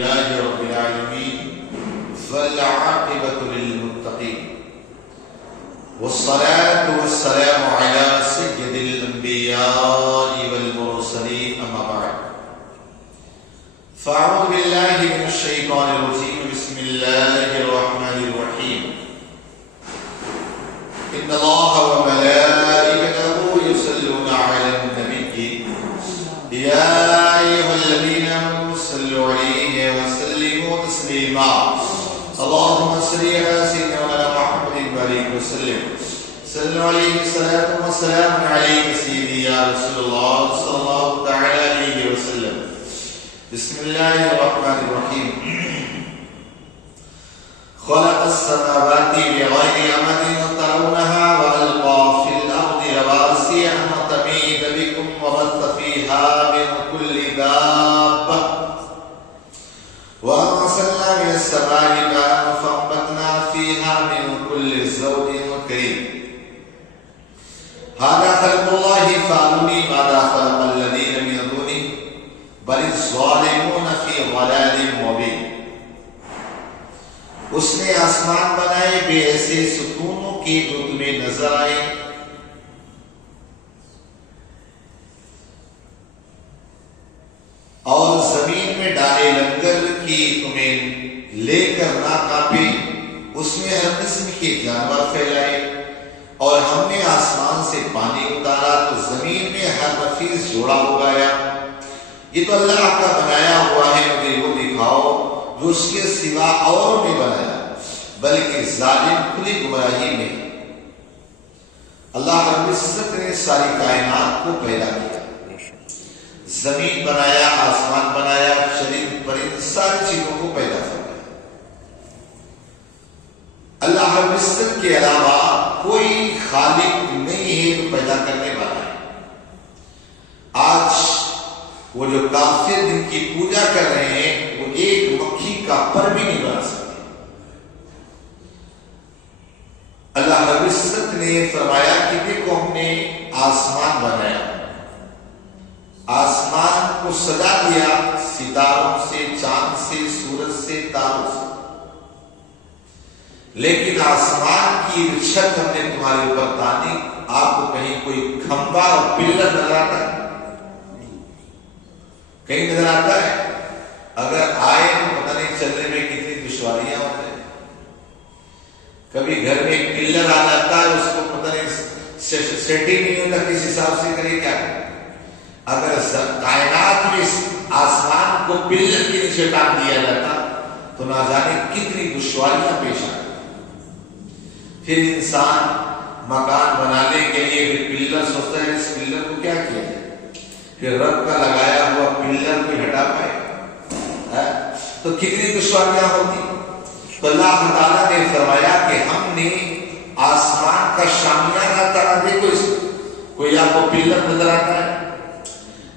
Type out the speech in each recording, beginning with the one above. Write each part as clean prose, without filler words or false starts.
لله رب العالمين والعاقبة للمتقين والصلاة والسلام على سيد الأنبياء والمرسلين أما بعد فأعوذ بالله من الشيطان الرجيم بسم الله الرحمن الرحيم إن الله وملائكته يصلون على النبي يا أيها الذين آمنوا صلوا عليه وسلموا تسليما اللهم صل على سيدنا محمد وآله وسلم صلوا عليه الصلاة والسلام عليك سيدي يا رسول الله صلى الله تعالى عليه وسلم بسم الله الرحمن الرحيم خلق السماوات بغير عمد ترونها وألقى في الأرض رواسي أن تميد بكم وبث فيها من كل دابة وأرسلنا من السماء ماء فأنبتنا فيها من كل زوج كريم هذا خلق الله فأروني ماذا خلق الذين من دونه بل الظالمون في ضلال مبين اس نے آسمان بنائے بے ایسے ستونوں کی جو تمہیں نظر آئے اور زمین میں ڈالے لنگر کی تمہیں لے کر نہ کانپے اس میں ہر قسم کے جانور پھیلائے اور ہم نے آسمان سے پانی اتارا تو زمین میں ہر نفیس جوڑا اگایا یہ تو اللہ کا بنایا ہوا ہے مجھے وہ دکھاؤ جو اس کے سوا اور نہیں بنایا بلکہ ظالم کھلی گمراہی میں اللہ رب العزت نے ساری کائنات کو پیدا کیا زمین بنایا آسمان بنایا چرند پرند ساری چیزوں کو پیدا کیا اللہ رب العزت کے علاوہ کوئی خالق نہیں ہے جو پیدا کرنے والا ہے آج وہ جو کافر جن کی پوجا کر رہے ہیں وہ ایک مکھی کا پر بھی نہیں بنا سکتے اللہ رب العزت نے فرمایا کہ دیکھو ہم نے آسمان بنایا آسمان کو سجا دیا ستاروں سے چاند سے سورج سے تاروں سے لیکن آسمان کی چھت ہم نے تمہارے اوپر تانی آپ کو کہیں کوئی کھمبا اور پلر نظر آتا ہے کہیں نظر آتا ہے اگر آئے تو پتہ نہیں چلنے میں کتنی دشواریاں ہوتی ہیں کبھی گھر میں ایک پلر آ جاتا ہے اس کو پتہ نہیں سیٹنگ نہیں ہوتا کس حساب سے کرے کیا اگر کائنات میں آسمان کو پلر کے نیچے ٹانگ دیا جاتا تو نہ جانے کتنی دشواریاں پیش آتی پھر انسان مکان بنانے کے لیے پلر سوچتا ہے اس پلر کو کیا کیا جائے پھر رب کا لگایا ہوا پلر کو ہٹا پائے تو کتنی دشواریاں ہوتی تو اللہ تعالیٰ نے فرمایا کہ ہم نے آسمان کا شامیانہ طرح دیکھو اس کوئی آپ کو پلر نظر آتا ہے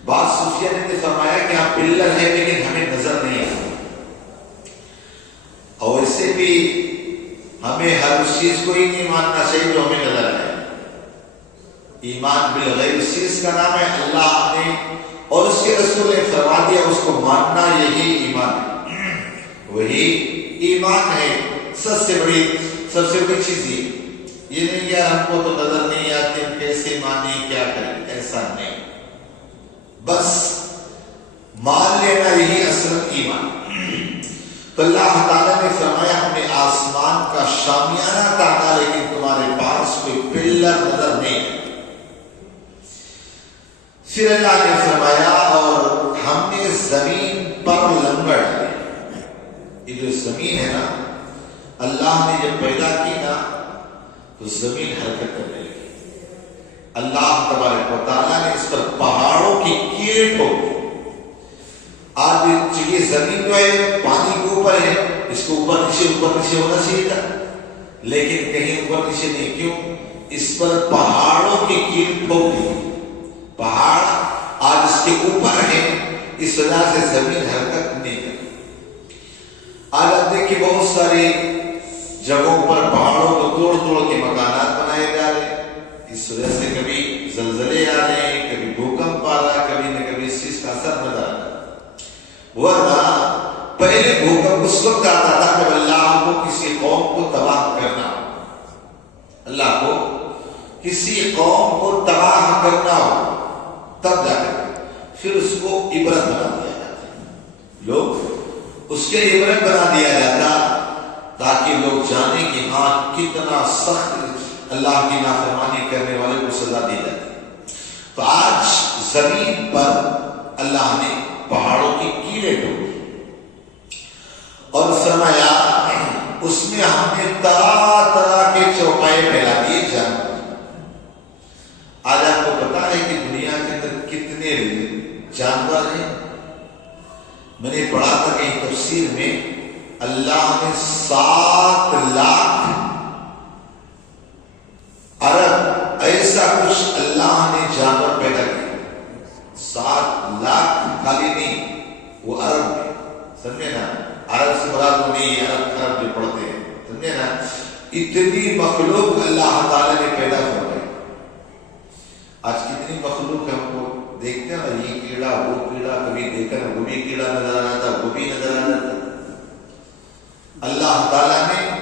بعض صوفیہ نے فرمایا کہ ہاں پلر ہے لیکن ہمیں نظر نہیں آتا اور اسے بھی ہمیں ہر اس چیز کو ہی نہیں ماننا چاہیے جو ہمیں نظر آئے ایمان بالغیب اس چیز کا نام ہے اللہ نے اور اس کے رسول نے فرما دیا اس کو ماننا یہی ایمان ہے وہی ایمان ہے سب سے بڑی چیز یہ نہیں یار ہم کو تو نظر نہیں آتی ہم کیسے مانیں کیا کریں ایسا نہیں بس مان لینا یہی اصل ایمان تو اللہ تعالیٰ نے فرمایا ہم نے آسمان کا شامیانہ تانا لیکن تمہارے پاس کوئی پلر نظر نہیں پھر اللہ نے فرمایا اور ہم نے زمین پر لنگر ڈالے یہ جو زمین ہے نا اللہ نے جب پیدا کی نا تو زمین حرکت کرنے لگی اللہ تبارک و تعالیٰ نے اس پر پہاڑوں کی کیٹ ہو آج یہ زمین جو ہے پانی کے اوپر ہے اس کو اوپر نیچے ہونا چاہیے تھا لیکن کہیں اوپر نیچے نہیں کیوں اس پر پہاڑوں کی کیٹ ہو گئی پہاڑ آج اس کے اوپر ہے اس وجہ سے زمین حرکت نہیں کرتی آج آپ دیکھیں بہت ساری جگہوں پر پہاڑوں کو توڑ کے مکانات بنائے جا رہے ہیں اس وجہ سے کبھی زلزلے آ رہے ہیں کبھی بھوکمپ آ رہا ہے کبھی نہ کبھی اس چیز کا اثر نظر آ رہا ہے ورنہ پہلے بھوکم اس وقت آتا تھا جب اللہ کو کسی قوم کو تباہ کرنا ہو، اللہ کو کسی قوم کو تباہ کرنا ہو، تب جا کر پھر اس کو عبرت بنا دیا جاتا، لوگ اس کے عبرت بنا دیا جاتا تاکہ لوگ جانے کہ ہاں کتنا سخت اللہ کی نافرمانی کرنے والے کو سزا دی جاتی۔ تو آج زمین پر اللہ نے پہاڑوں کی کیلیں ڈھونڈی اور فرمایا اس میں ہم نے طرح طرح کے چوپائے پھیلا دیے جانور۔ آج آپ کو پتا ہے کہ دنیا کے اندر کتنے جانور ہیں؟ میں نے پڑھا تھا کہ تفسیر میں اللہ نے 7 لاکھ ارب ایسا کچھ اللہ نے جانور پیدا کیا۔ 7 لاکھ خالی نہیں، وہ ارب میں، سمجھے نا؟ عرب سے مراد وہ نہیں ہے عرب خرب جو پڑھتے ہیں، سمجھے نا؟ اتنی مخلوق اللہ تعالی نے پیدا فرمائی۔ آج کتنی مخلوق ہم کو دیکھتے ہیں نا، یہ کیڑا وہ کیڑا، کبھی دیکھا نا وہ بھی کیڑا نظر آ جاتا، وہ بھی نظر آ جاتا۔ اللہ تعالیٰ نے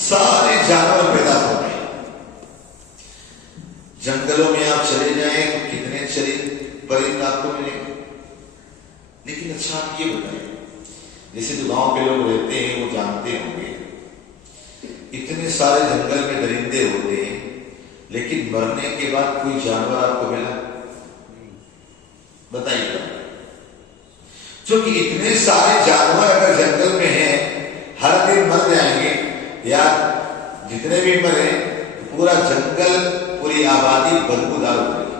سارے جانور پیدا فرمائے۔ جنگلوں میں آپ چلے جائیں تو کتنے پرند آپ کو ملیں گے، لیکن اچھا آپ یہ بتائیں، جیسے جو گاؤں کے لوگ رہتے ہیں وہ جانتے ہوں گے اتنے سارے جنگل میں درندے ہوتے ہیں، لیکن مرنے کے بعد کوئی جانور آپ کو ملا؟ بتائیے گا، چونکہ اتنے سارے جانور اگر جنگل میں ہیں ہر دن مر جائیں گے، یا جتنے بھی مرے پورا جنگل پوری آبادی بدبودار ہو جائے گی۔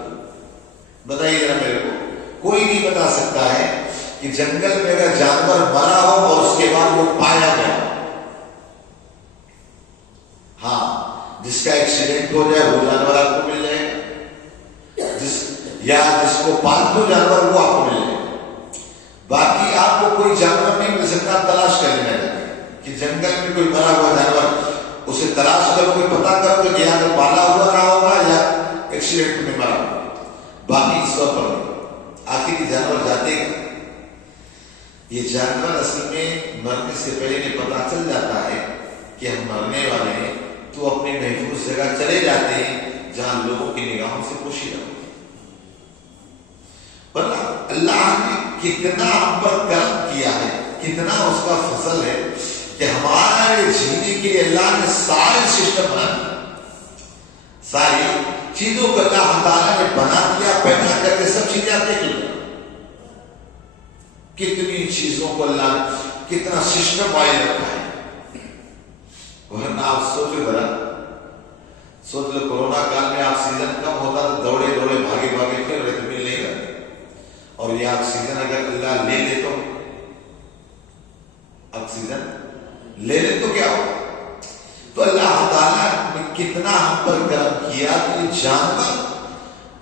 بتائیے ذرا میرے کو، کوئی نہیں بتا سکتا ہے کہ جنگل میں اگر جانور مرا ہو اور اس کے بعد وہ پایا گیا، ہاں جس کا ایکسیڈنٹ ہو جائے وہ جانور آپ کو مل جائے گا، جس کو پالتو جانور وہ آپ کو مل جائے گا، باقی آپ کو کوئی جانور نہیں مل سکتا۔ تلاش کر لینا چاہیے کہ جنگل میں کوئی مرا ہوا جانور، اسے تلاش کرو، کوئی پتا کرو کہ یا تو پالا ہوا رہا ہوگا یا ایکسیڈنٹ میں مرا ہوگا، باقی اس پر نہیں۔ آخر یہ جانور جاتے گا، یہ جانور اصل میں مرنے سے پہلے پتا چل جاتا ہے کہ ہم مرنے والے ہیں، تو اپنی محفوظ جگہ چلے جاتے ہیں جہاں لوگوں کی نگاہوں سے پوشیدہ ہوتی ہے۔ پر اللہ نے کتنا ہم پر کرم کیا ہے، کتنا اس کا فضل ہے کہ ہمارے جینے کے لیے اللہ نے سارے سسٹم بنا دیا، ساری چیزوں کو اللہ تعالیٰ نے بنا دیا، پیدا کر کے سب چیزیں آپ دیکھ لیں، کتنی چیزوں کو اللہ نے کتنا سسٹم وائز رکھا ہے۔ ورنہ آپ سوچو ذرا، سوچ لو کورونا کال میں آکسیجن کم ہوتا تو دوڑے دوڑے بھاگے بھاگے پھر رہے تو مل نہیں رہتے، اور یہ آکسیجن اگر اللہ لے لے تو آکسیجن لے لے تو کیا ہو؟ تو اللہ تعالیٰ نے کتنا ہم پر کرم کیا کہ یہ جانور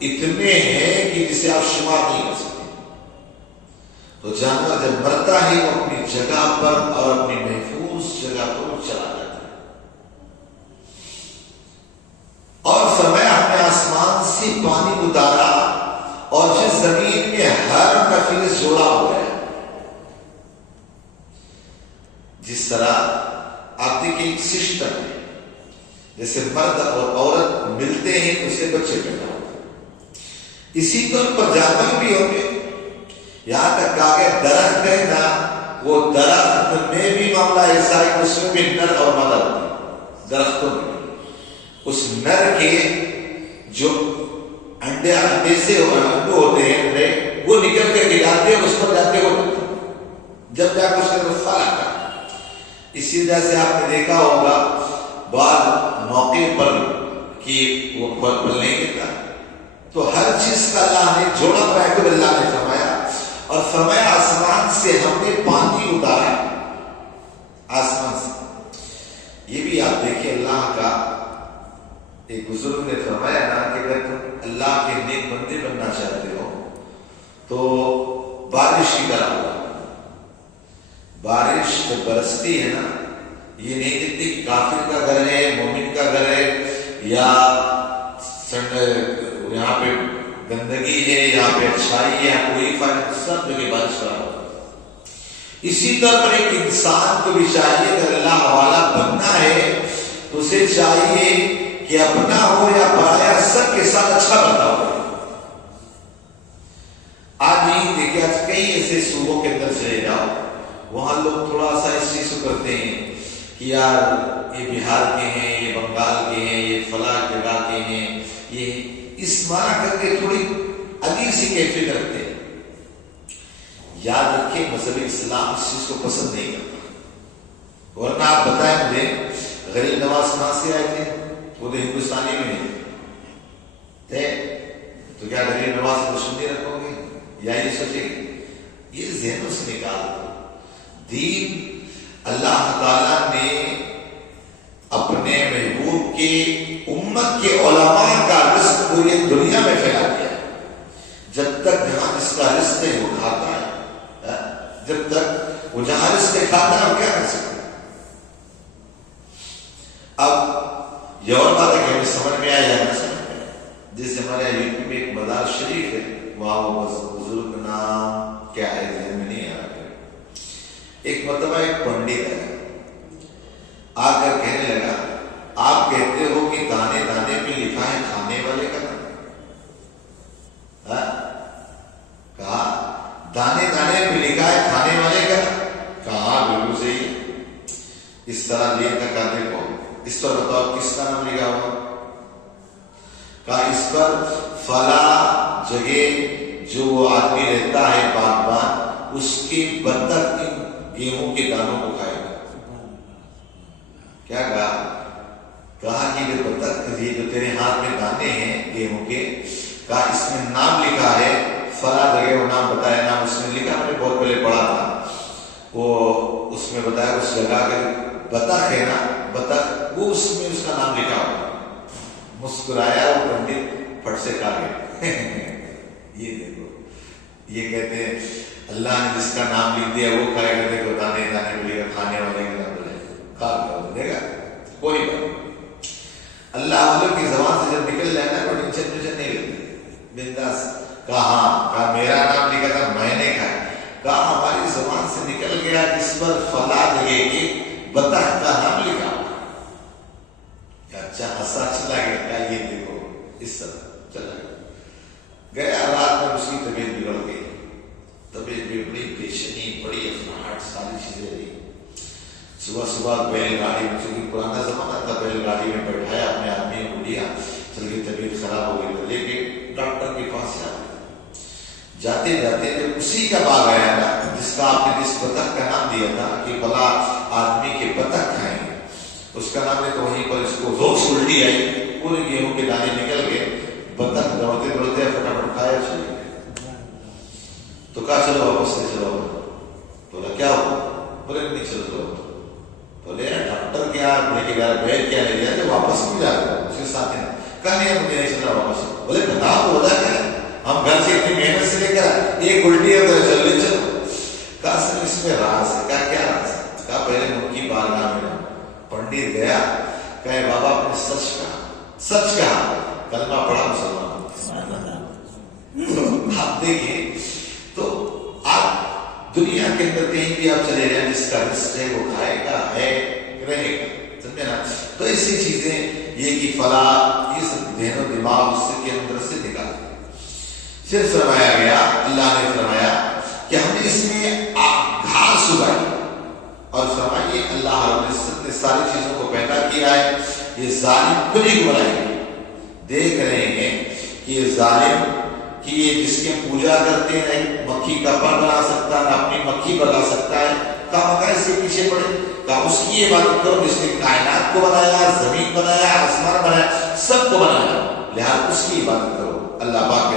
اتنے ہیں کہ جسے آپ شمار نہیں کر سکتے۔ تو جانور جب مرتا ہے وہ اپنی جگہ پر اور اپنی محفوظ جگہ پر چلا جاتا ہے، اور فرمایا ہم نے آسمان سے پانی اتارا اور پھر زمین میں ہر نفیس جوڑا ہوا ہے۔ جس طرح آپ دیکھیں ایک سسٹم ہے، جیسے مرد اور عورت ملتے ہیں اس سے بچے پیدا ہوتے ہیں، اسی طور پر جانور بھی ہوں گے، یہاں تک کہا گیا درخت ہے نا، وہ درخت میں بھی معاملہ ایسا ہے کہ اس میں بھی نر اور مادہ ہوتی ہے، درختوں میں اس نر کے جو انڈے سے انڈو ہوتے ہیں وہ نکل کر کے جاتے ہیں، اس پر جاتے ہوتے جب جا کر اس کے اندر پھل آتا ہے۔ اسی وجہ سے آپ نے دیکھا ہوگا بعض موقع پر کہ وہ پھل نہیں دیتا، تو ہر چیز کا اللہ نے جوڑا پایا تو اللہ نے فرمایا، اور فرمایا آسمان سے ہم نے پانی اتارا، آسمان سے۔ یہ بھی آپ دیکھیں اللہ کا، ایک بزرگ نے فرمایا نا کہ اگر تم اللہ کے نیک بندے بننا چاہتے ہو تو بارش کی طرح ہوا، بارش جب برستی ہے نا، یہ نہیں دیکھتی کافر کا گھر ہے مومن کا گھر ہے یا یہاں پہ گندگی ہے یہاں پہ اچھائی ہے، کوئی فرق، سب جگہ بارش کا ہوتا ہے۔ اسی طور پر ایک انسان کو بھی چاہیے اگر اللہ والا بننا ہے تو اسے چاہیے کہ اپنا ہو یا پرایا سب کے ساتھ اچھا برتاؤ. آج نہیں دیکھیں، آج کئی ایسے صوبوں کے اندر چلے جاؤ، وہاں لوگ تھوڑا سا اس چیز کو کرتے ہیں کہ یار یہ بہار کے ہیں، یہ بنگال کے ہیں، یہ فلاں جگہ کے ہیں، یہ اس معنی کر کے تھوڑی عجیب سی کیفیت رکھتے ہیں. یاد رکھیں مذہب اسلام اس چیز کو پسند نہیں کرتا. ورنہ آپ بتائیں مجھے غریب نواز کہاں سے آئے تھے؟ وہ تو ہندوستانی میں نہیں تھے، تو کیا غریب نواز کو دشمنی رکھو گے؟ یا یہ سوچیں گے؟ یہ ذہنوں سے نکال دو. دین اللہ تعالیٰ نے اپنے محبوب کے امت کے علماء کا رزق پوری دنیا میں پھیلا دیا. جب تک جہاں جس کا رزق ہے وہ کھاتا ہے، جب تک وہ جہاں رزق کھاتا ہے وہ کیا کر سکتا ہے؟ اب یہ اور بات ہے کہ ہمیں سمجھ میں آیا ہے، جیسے ہمارے یہاں یو پی میں ایک مزار شریف ہے، وہاں وہ بزرگ نام کیا ہے ذہن میں نہیں آ رہا. ایک مرتبہ ایک پنڈت ہے، آ کر کہنے لگا آپ کہتے ہو کہ دانے دانے پہ لکھا ہے کھانے والے کا نام. کہا دانے دانے پہ لکھا ہے کھانے والے کا. کہا بالکل صحیح. اس طرح دین کا کھانے کو اس پر بتاؤ کس کا نام لکھا ہوا؟ کہا اس پر فلاں جگہ جو وہ آدمی رہتا ہے باغبان، اس کی بطخ ان گیہوں کے دانوں کو کھائے گا. کیا کہا کہ یہ بطخ یہ جو تیرے ہاتھ میں دانے ہیں گیہوں کے، کہا اس میں نام لکھا ہے فلاں جگہ، وہ نام بتایا، نام اس میں لکھا، میں نے بہت پہلے پڑھا تھا، وہ اس میں بتایا اس جگہ کے بطخ ہے نا، بطخ وہ اس میں اس کا نام لکھا ہوا. مسکرایا وہ پنڈت، پھٹ سے کھا گیا. یہ دیکھو، یہ کہتے ہیں اللہ نے جس کا نام لکھ دیا وہ کھائے گا. دیکھو دانے دانے ملے گا، کھانے والے کا نام لے کھا دے گا. کوئی بات اللہ والوں کی زبان سے جب نکل جائے نا تو ٹینشن نہیں لیتے، بنداس. کہا میرا نام لکھا تھا میں نے کھایا. کہا ہماری زبان سے نکل گیا اس پر فلاں جگہ کی بطخ کا نام لکھا. اچھا ہنسا چلا گیا. کہا یہ دیکھو اس طرح چلا گیا. رات میں اس کی طبیعت بگڑ گئی، طبیعت میں بڑی بے چینی، بڑی افراہٹ، ساری چیزیں رہی. صبح بیل گاڑی میں، چونکہ پرانا زمانہ تھا، بیل گاڑی میں بیٹھایا اپنے آدمی کو، لیا چل گئی، طبیعت خراب ہو گئی تو لے کے ڈاکٹر کے پاس جاتے جاتے جب اسی کا باغ آیا نا جس کا آپ نے جس بطخ کا نام دیا تھا کہ بلا آدمی کے بطخ کھائیں گے، اس کا نام ہے، تو وہیں پر اس کو روز الٹی آئی، پورے گیہوں کے دانے نکل گئے. بطخ دوڑتے دوڑتے فٹافٹ کھایا چلے گئے. تو کہا چلو واپس سے چلو. بولا کیا ہو؟ بولے نہیں چلو تو. بولے ڈاکٹر کیا لے کے جا رہا، بیل کیا لے جائے، واپس کیوں جا رہا؟ اس کے ساتھ کہا نہیں مجھے نہیں چل رہا واپس. بولے بتاؤ تو ہوتا کیا؟ ہم گھر سے اتنی محنت سے لے کر ایک الٹی ہے تو چل لے چلو. کہا سر اس میں راز ہے. کہا کیا راز ہے؟ کہا پہلے ان کی بارگاہ میں پنڈت گیا، کہے بابا آپ نے سچ کہا، کلمہ پڑھا، مسلمان. آپ دیکھیں تو آپ دنیا کے اندر کہیں بھی آپ چلے جائیں، جس کا رزق ہے وہ کھائے گا، ہے رہے گا. سمجھے نا؟ تو ایسی چیزیں یہ کہ فلاں یہ سب ذہن و دماغ اس کے اندر سے نکال دیں. پھر فرمایا گیا، اللہ نے فرمایا کہ ہم نے اس میں گھاس اگائی، اور فرمائیے اللہ رب العزت نے ساری چیزوں کو پیدا کیا ہے. یہ ظالم خود ہی گمراہی ہے. دیکھ رہے ہیں کہ یہ ظالم کہ یہ جس کی پوجا کرتے ہیں مکھی کا پر بنا سکتا ہے، اپنی مکھی بنا سکتا ہے، کہا مکہ اس کے پیچھے پڑے. کہا اس کی عبادت کرو جس نے کائنات کو بنایا، زمین بنایا، آسمان بنایا، سب کو بنایا، لہٰذا اس کی عبادت کرو. اللہ پاک کے